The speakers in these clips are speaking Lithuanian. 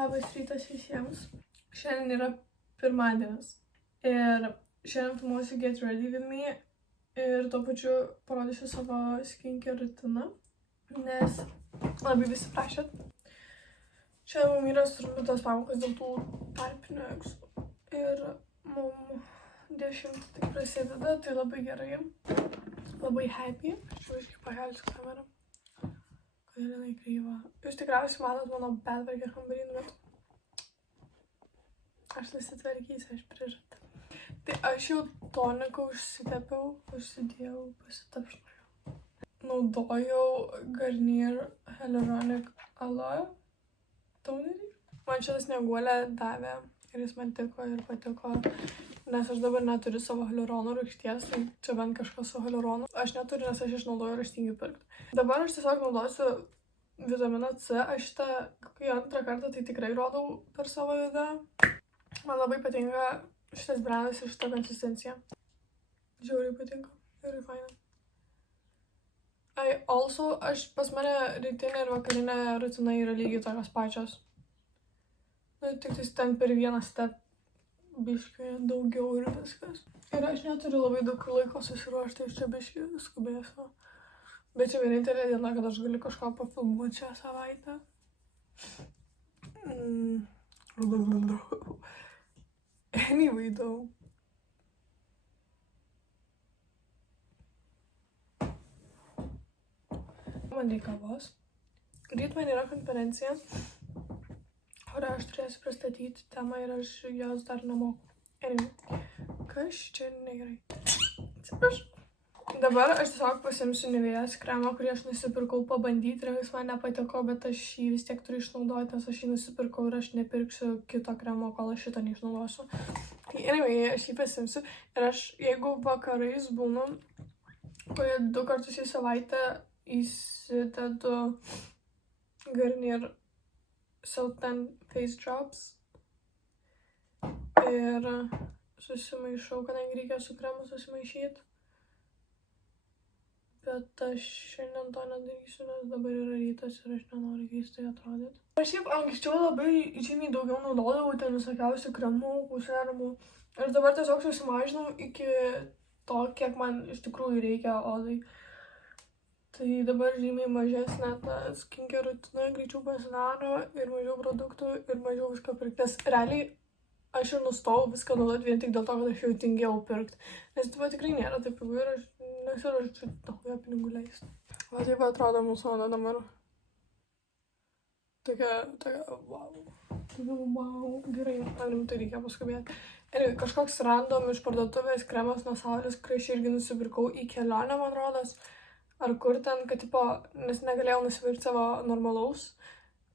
Labas rytas visiems. Šiandien yra pirmadienis. Ir šiandien filmuosiu Get Ready With Me. Ir tuo pačiu parodysiu savo skincare rutiną. Nes labai visi prašėt. Šiandien mum yra surumbytos pamokos dėl tų tarpinių egzų. Ir mum 10 tik prasideda, tai labai gerai. Labai happy. Aš jau iškai pakelsiu kamerą. Kodėl jinai kreiva. Jūs tikriausiai matot mano betvarkę kambarį, bet aš nesitvarkysiu, aš prižadu. Tai aš jau toniką užsitepiau, užsidėjau, pasitapšnojau. Naudojau Garnier Hyaluronic Aloe tonerį. Man šitas snieguolė davė ir jis man tiko ir patiko, nes aš dabar neturiu savo hialurono rūgšties, tai čia bent kažkas su hialuronu. Aš neturiu, nes aš išnaudoju ir aš tingiu pirkti. Dabar aš tiesiog naudosiu vitaminą C. Aš šitą kokį antrą kartą tai tikrai rodau per savo video. Man labai patinka šitas brandas ir šita konsistencija. Žiauriai patinka. Žiauriai faina. Pas mane rytinė ir vakarinė rutina yra lygiai tokios pačios. Nu, tik ten per vieną step biškai daugiau ir viskas. Ir aš neturiu labai daug laiko susiruošti, aš čia biškai skubėsiu. Bet čia vienintelė diena, kad aš galiu kažką pafilmuoti šią savaitę. Anyway, though. Man reikia kavos. Ryt man yra konferencija, kurią aš turėsiu pristatyti temą ir aš jos dar nemoku. Anyway, kas čia negerai? Atsiprašau. Dabar aš tiesiog pasimsiu Nivėjos kremą, kurį aš nusipirkau pabandyti ir jis man nepatiko, bet aš jį vis tiek turiu išnaudoti, nes aš jį nusipirkau ir aš nepirksiu kito kremo, kol aš šitą neišnaudosiu. Tai anyway, aš jį pasimsiu ir aš, jeigu vakarais būnu, kurie 2 kartus į savaitę įsidedu Garnier Sultan Face Drops ir susimaišau, kadangi reikia su kremu susimaišyti. Bet aš šiandien to nedarysiu, nes dabar yra rytas ir aš nenoriu keistai atrodyti. Aš šiaip anksčiau labai žymiai daugiau naudodavau ten visokiausių kremų, serumų. Ir dabar tiesiog susimažinau iki to, kiek man iš tikrųjų reikia odai. Tai dabar žymiai mažesnė ta skincare rutina, greičiau pasidaro ir mažiau produktų ir mažiau visko pirkti. Nes realiai aš ir nustojau viską naudoti vien tik dėl to, kad aš jau tingėjau pirkti. Nes tai tikrai nėra taip pigu ir aš nesiruošiu daugiau pinigų leisti. Va taip atrodo mūsų oda dabar. Tokia, wow. Gerai, rimtai reikia paskubėti. Ir kažkoks random iš parduotuvės kremas nuo saulės, kurį aš irgi nusipirkau į kelionę, man rodos. Ar kur ten, kad tipo, nes negalėjau nusipirkti savo normalaus,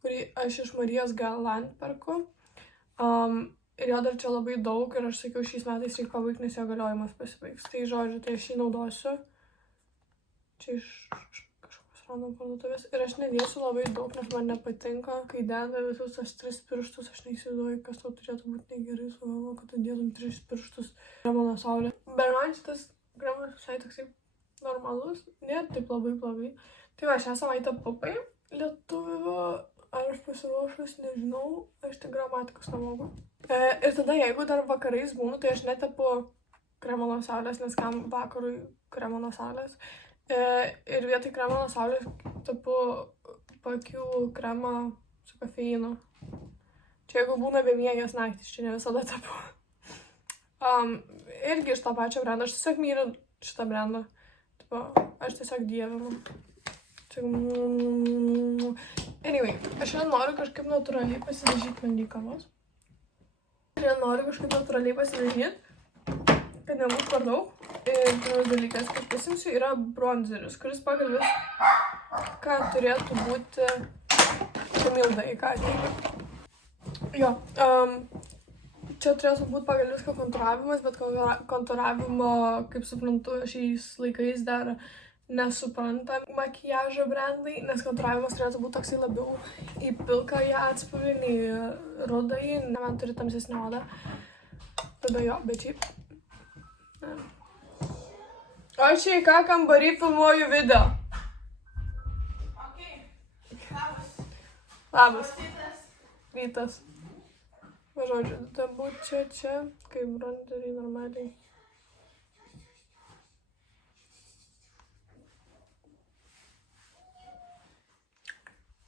kurį aš iš Marijos Galant perku. Ir jo dar čia labai daug ir aš sakiau, šiais metais reikia pabaigti, nes jo galiojimas pasibaigs. Tai žodžiu, tai aš jį naudosiu. Čia iš kažkokios random parduotuvės. Ir aš nedėsiu labai daug, nes man nepatinka, kai deda visus tas 3 pirštus. Aš neįsivaizduoju, kas tau turėtų būti negerai su galva, kad tu dėtum 3 pirštus kremo nuo saulės. Bet man šitas kremas visai toksai normalus, ne taip labai blogai. Tai va, šią savaitę pupai lietuvių. Ar aš pasiruošus, nežinau, aš tik gramatikos nemoku. Ir tada, jeigu dar vakarais būnu, tai aš netepu kremo nuo saulės, nes kam vakarui kremo nuo saulės. Ir vietoj kremo nuo saulės tepu paakių kremą su kofeinu. Čia jeigu būna bemiegės naktis, čia ne visada tepu. Irgi iš tą pačią brandą, aš tiesiog myliu šitą brandą. Aš tiesiog dievinu. Anyway, aš šiandien noriu kažkaip natūraliai pasidažyti mandykavos. Kad nebūtų per daug. Ir pirmas dalykas, kad pasimsiu, yra bronzeris, kuris pagal ką turėtų būti Milda į ką ateitų. Jo, čia turėtų būti pagal viską kontūravimas, bet kontūravimo, kaip suprantu, šiais laikais dar nesupranta makiažo brandai, nes kontūravimas turėtų būti toksai labiau į pilkąjį atspalvį, nei rudąjį, man turi tamsesnę odą. Tada jo, bet šiaip. Aš į ką kambarį filmuoju video. Labas. rytas. Va, žodžiu, dabar čia, kaip branderiai normaliai.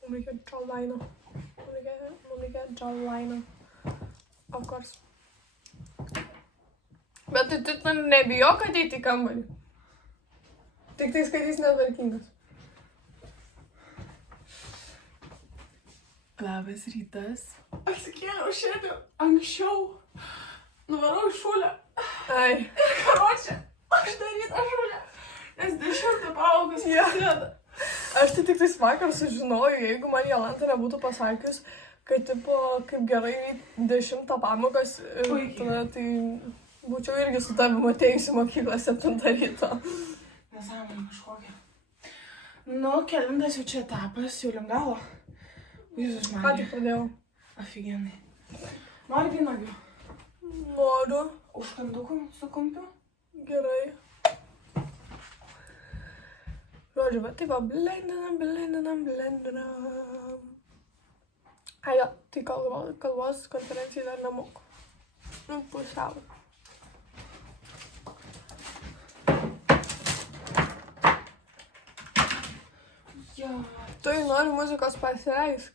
Mum reikia jawliner. Mum reikia jawliner. Of course. Bet tai tu nebijok ateiti į kambarį. Tik tai, kad jis netvarkingas. Labas rytas. Atsikėliau šiandien anksčiau. Nuvarau šulę. Ai. Karočią, aš darytą šulę. Nes 10 paaugas sėda. Aš tai tik tais vakar sužinojau, jeigu man Jolanta nebūtų pasakius, kad tipo, kaip gerai 10 pamokas, tada tai būčiau irgi su tavim atėjusi mokyklą 7 ryto. Nesąmonė kažkokia. Nu, kelintas jau čia etapas, jau link galo. Jėzus Ką Marija. tik pradėjau? Afigenai. Nori vynogių? Noriu. Užkandukų su kumpiu? Gerai. Žodžiu, bet taip va, blendinam. Ai, jo, tai kalbos konferencijai dar nemoku. Nu, pusiau. Jo. Tu jau nori muzikos pasileisk.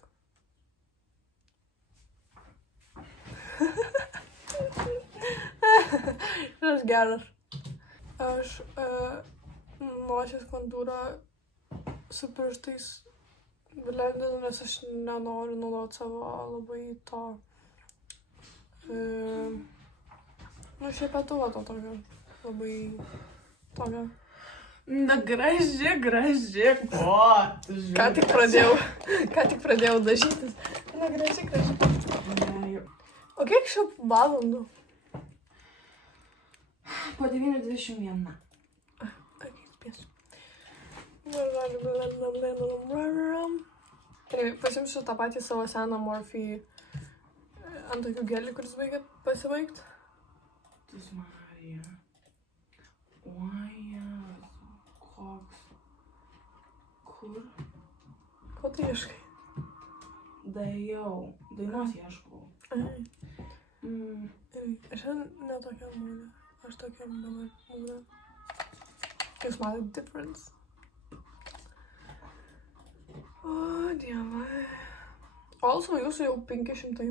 Šitas geras. Aš nosies kontūrą su pirštais blendinu, nes aš nenoriu naudoti savo labai to nu, šiepetuvo to tokio labai tokio. Na, graži, ko? Ką tik pradėjau dažytis. Na, graži. O kiek šių valandų? Po 9:21. Spėsiu. Pasimsiu tą patį savo seną Morphe ant tokių gelį, kuris baigia pasibaigt. Tus Marija. Oi, koks. Kur? Ko tu ieškai? Dainos ieškau. Aš ne tokia mūlė. Aš tokia dabar mūlė. Jūs matot difference? O, dievai. Also, jūsų jau 500.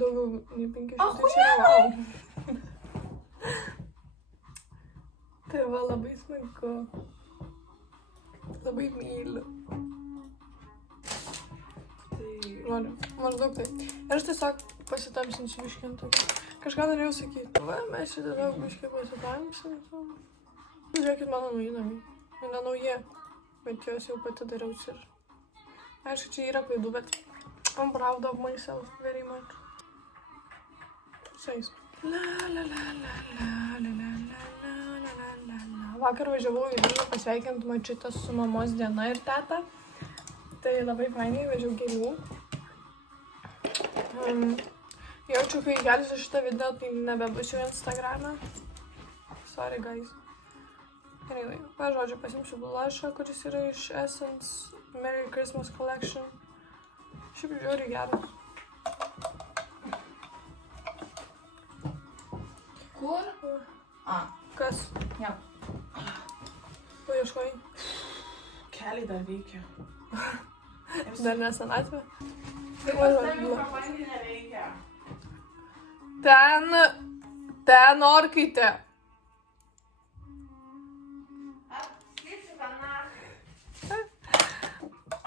Daugiau nei 500 čia yra. Wow. Tai va, labai smagu. Labai myliu. Noriu, maždaug tai. Ir aš tiesiog pasitamsinsiu biškintą. Kažką norėjau sakyti. Va, mes čia tiesiog biškį pasitamsinsiu. Žiūrėkit mano nauji namai. Ne nauji, bet juos jau pati dariausi ir... Aišku, čia yra klaidų, bet I'm proud of myself very much. Sais. Vakar važiavau į Vilnių pasveikinti močiutę su mamos diena ir teta. Tai labai fainai, važiavau gėlių. Jaučiu, kai įgelsiu šitą video, tai nebebūsiu Instagram'e. Sorry, guys. Anyway, žodžiu, pasimsiu blushą, kuris yra iš Essence Merry Christmas Collection. Šiaip žiūri geras. Kur? Kas? Ne. Ko ieškojai? Keliai dar veikia. Dar nesenatvė? Pabangi neveikia. Ten orkaitė.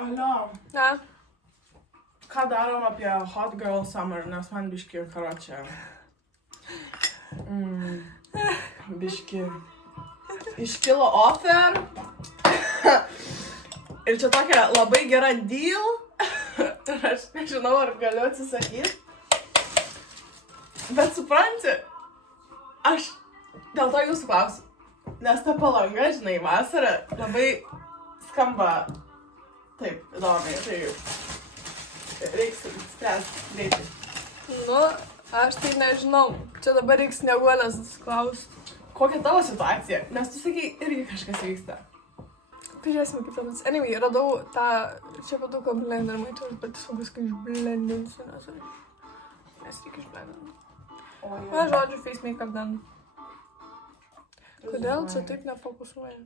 Alio. Ne? Ką darom apie Hot Girl Summer, nes man biški karočią. Biški. Iškilo offer. Ir čia tokia labai gera deal. Ir aš nežinau, ar galiu atsisakyti. Bet supranti, aš dėl to jūsų klausiu. Nes ta Palanga, žinai, vasara labai skamba taip įdomiai. Tai reiks spręsti greitai. Nu, aš tai nežinau. Čia dabar reiks Snieguolės klausti. Kokia tavo situacija? Nes tu sakai, irgi kažkas vyksta. Pažiūrėsime, kaip ten. Anyway, radau tą šepetuko blender maitus, bet tiesiog viską išblendinsiu, nes reikia išblendinti. Na, žodžiu, face makeup done. Kodėl čia taip nefokusuoja?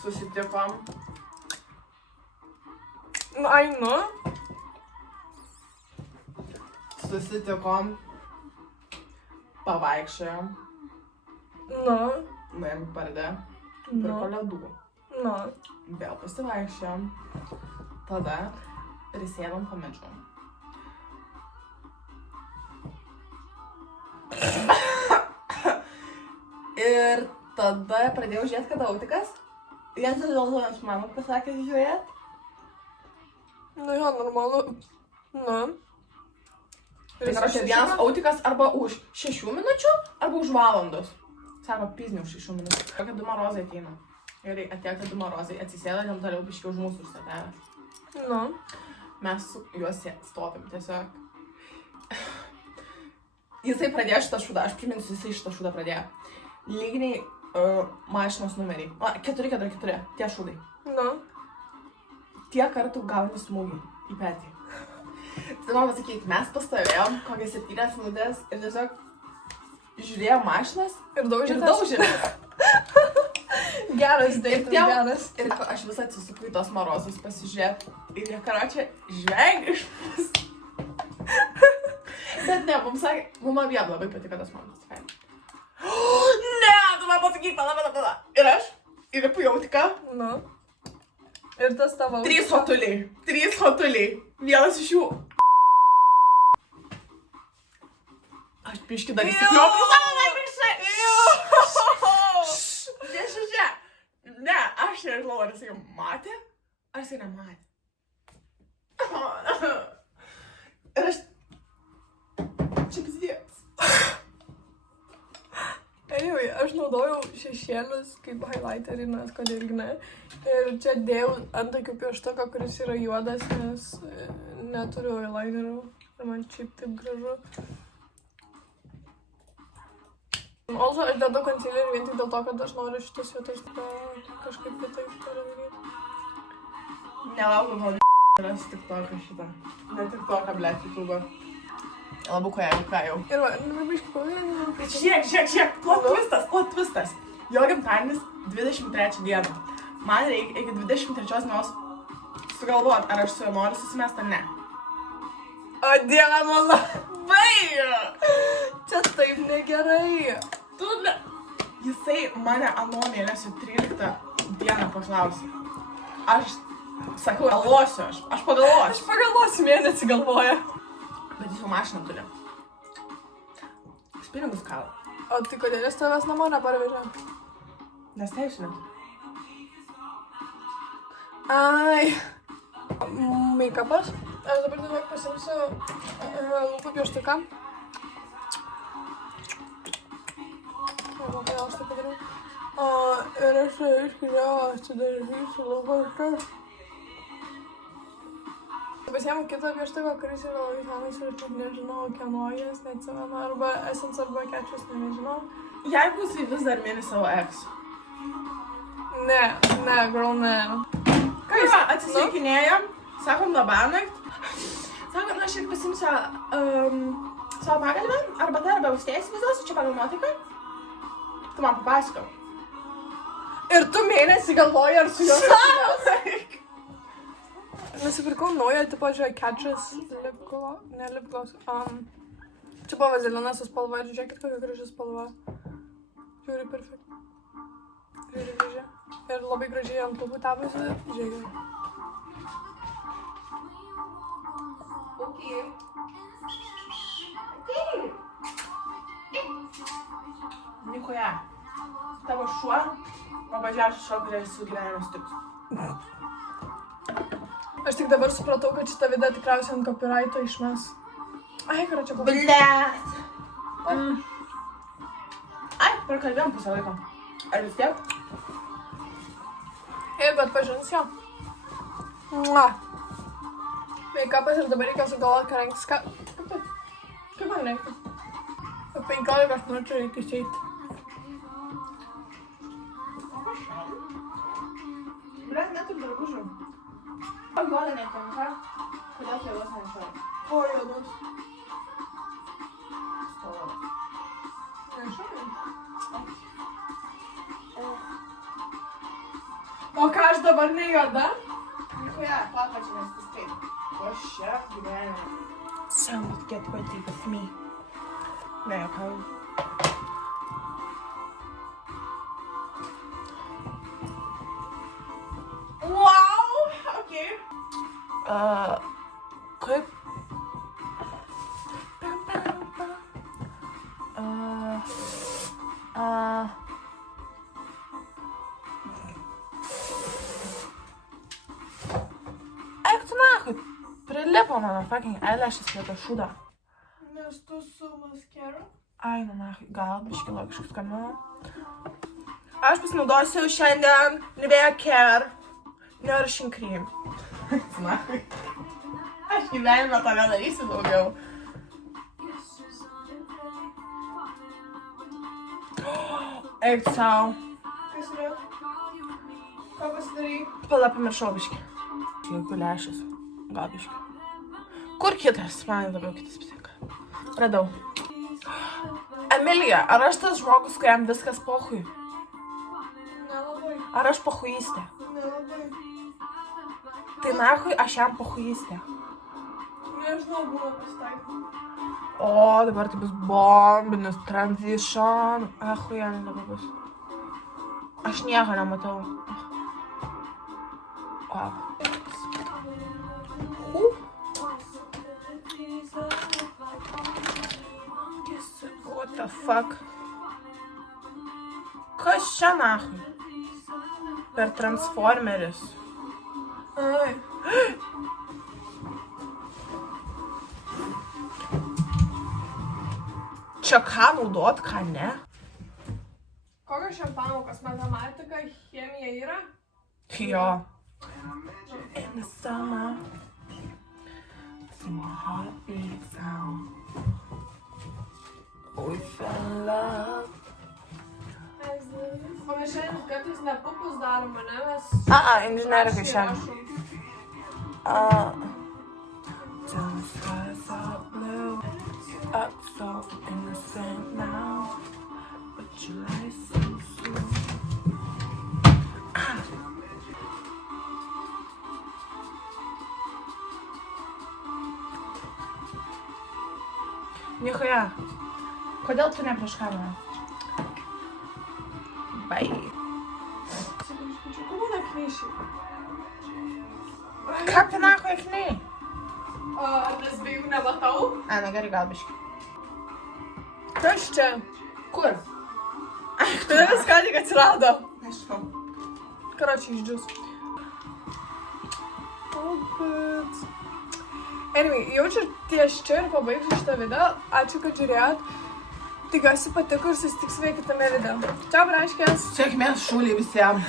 Susitikom. Ai, nu. Susitikom. Pavaikščiojom. Nu. Nuėjom į pardę. Nu. Pirko ledų. Nu. Vėl pasivaikščiojom. Tada prisėdom po medžiu. Ir tada pradėjau žiūrėti, kada autikas. Jens dėl to, nes mama pasakė žiūrėt. Nu jo, normalu. Nu. Tai rašė vienas autikas arba už 6 minučių, arba už valandos. Sako, pizni už 6 minučių. Kokie 2 marozai ateina. Gerai, atėjo, kad 2 marozai atsisėda, jam toliau biškiau už mūsų užstatėlės. Nu. Mes su juos stovim tiesiog. Jisai pradėjo šitą šūdą, aš priminsiu, jisai šitą šūdą pradėjo. Lyginiai mašinos numeriai. 444, tie šūdai. Nu. Tiek kartų gauni smūgį į petį. Tai man pasakyk, mes pastovėjom kokias 7 minutės ir tiesiog žiūrėjom mašinas ir daužėmės. Geras daitas, geras. Ir aš vis atsisuku į tos marozus pasižiūrėt ir jie karočią žvengia iš mūsų. Bet ne, mums sakė, mum abiem labai patiko tas manas. Ne, tu man pasakyk, pala. Ir aš įlipu į autiką. Nu. Ir tas tavo... 3 hotuliai. Vienas iš jų. Aš biškį dar įsikliopau. Ne, aš nežinau, ar jisai matė, ar jisai nematė. Ir aš... Čia pizdės. Anyway, aš naudojau šešėlius kaip highlighterį, nes kodėl ne. Ir čia dėjau antakių pieštuką, kuris yra juodas, nes neturiu eyeliner ir man šiaip taip gražu. Also, aš dedu concealer vien tik dėl to, kad aš noriu šitas vietas kažkaip kitaip padaryti. Nelaukiu, kol ras TikToką šitą. Ne TikToką, blėt, YouTube'ą. Labuko jau. Ir va, biškį pavyzdžiui. Žiūrėk, plot twistas. Jo gimtadienis 23 dieną. Man reikia iki 23 dienos sugalvoti, ar aš su juo noriu susimest ar ne. O dieve mano. Vai! Čia taip negerai. Tu ne... Jisai mane ano mėnesio 13 dieną paklausė. Aš sakau, galvosiu, aš pagalvosiu. Aš pagalvosiu mėnesį galvoja. Bet jis jau mašiną turi. Aš pinigus kala. O tai kodėl jis tavęs namo neparvežė? Nes teisinu. Ai. Make-upas. Aš dabar tiesiog pasimsiu lūpų pieštuką. Kodėl aš tai padariau. Ir aš iškirėjau atsidarysiu lūpas. Pasiėmu kitą pieštuką, kuris yra labai senas ir aš nežinau, kieno jis, neatsimenu, arba Essence arba Catches, nežinau. Jeigu jisai vis dar mėly savo ex. Ne, girl, ne. Ką jis atsisveikinėjom, sakom labanakt. Sakom, aš ir pasimsiu savo pagalbę, arba tai, arba austėjus vizuosiu, čia pagal nuotaiką. Tu man papasakau. Ir tu mėnesį galvoji, ar su juo susigaus? Nusipirkau naują, tipo, žiūrėk, Catches lip gloss, ne lip gloss. Čia buvo vazelinas su spalva, žiūrėkit, kokia graži spalva. Žiūri, perfekt. Žiūri, graži. Ir labai gražiai ant lūpų tapusi, žiūrėkit. Nikoje, tavo šuo, pavažiavęs šuo, kuris su gyvenimu stiks. Aš tik dabar supratau, kad šitą video tikriausiai ant copyrighto išmes. Ai, ką čia buvo? Blėt! Ai, prakalbėjom pusę laiko. Ar vis tiek? Bet pažins jo. Mua. Make-upas ir dabar reikia sugalvoti, ką rengtis. Kaip man rengtis? 15 minučių reikia išeiti. Blet, neturiu drabužių. O juoda netinka. Kodėl tu juodas nešioji? O, juodas. Nešioju. O ką aš dabar ne juoda? Nichuja, papačinės vis taip. O šia gyvenime. Someone get ready with me. Ne, juokauju. Wow! Okay. Kaip? Eik tu nachui, prilipo mano fucking eyelashes prie to šūdo. Nes tu su maskera. Ai, nu nachui, gal biški logiškai skambinu. Aš pasinaudosiu šiandien Nivea Care Nourishing Cream. Nachui. Aš gyvenime to nedarysiu daugiau. Eik tu sau. Kas yra? Ką pasidarai? Pala, pamiršau biški. Jokių lęšis. Gal biški. Kur kitas? Man labiau kitas patinka. Radau. Emilija, ar aš tas žmogus, kuriam viskas pohui? Nelabai. Ar aš pohuistė? Nelabai. Tai nahui aš jam pohuistė. Nežinau, būna pasitaiko. O, dabar tai bus bombinis transition. Ahujam dabar bus. Aš nieko nematau. Wow. What the fuck? Kas čia nahui? Per Transformeris. Ai. Čia ką naudot, ką ne? Kokios šiam pamokos? Matematika, chemija yra? Jo. In the summer, my heart beats down. We fell in love. O mes šiandien kartais ne pupus darom, ne? Mes... Inžinerikai šiandien. rašom. Till the skies are blue, up so innocent now, but you lie so soon. Nichuja, kodėl tu ne prieš kamerą? Bye. Kur būna knyšiai? Ką tu nahui akiniai? Nes be jų nematau. Ai, nu gerai, gal biški. Kas čia? Kur? Tai viską tik atsirado. Nežinau. Karočiui išdžius. Oh, good. Anyway, jau čia ties čia ir pabaigsiu šitą video. Ačiū, kad žiūrėjot. Tikiuosi patiko ir susitiksime kitame video. Čiau, braškės. Sėkmės šūlį visiems.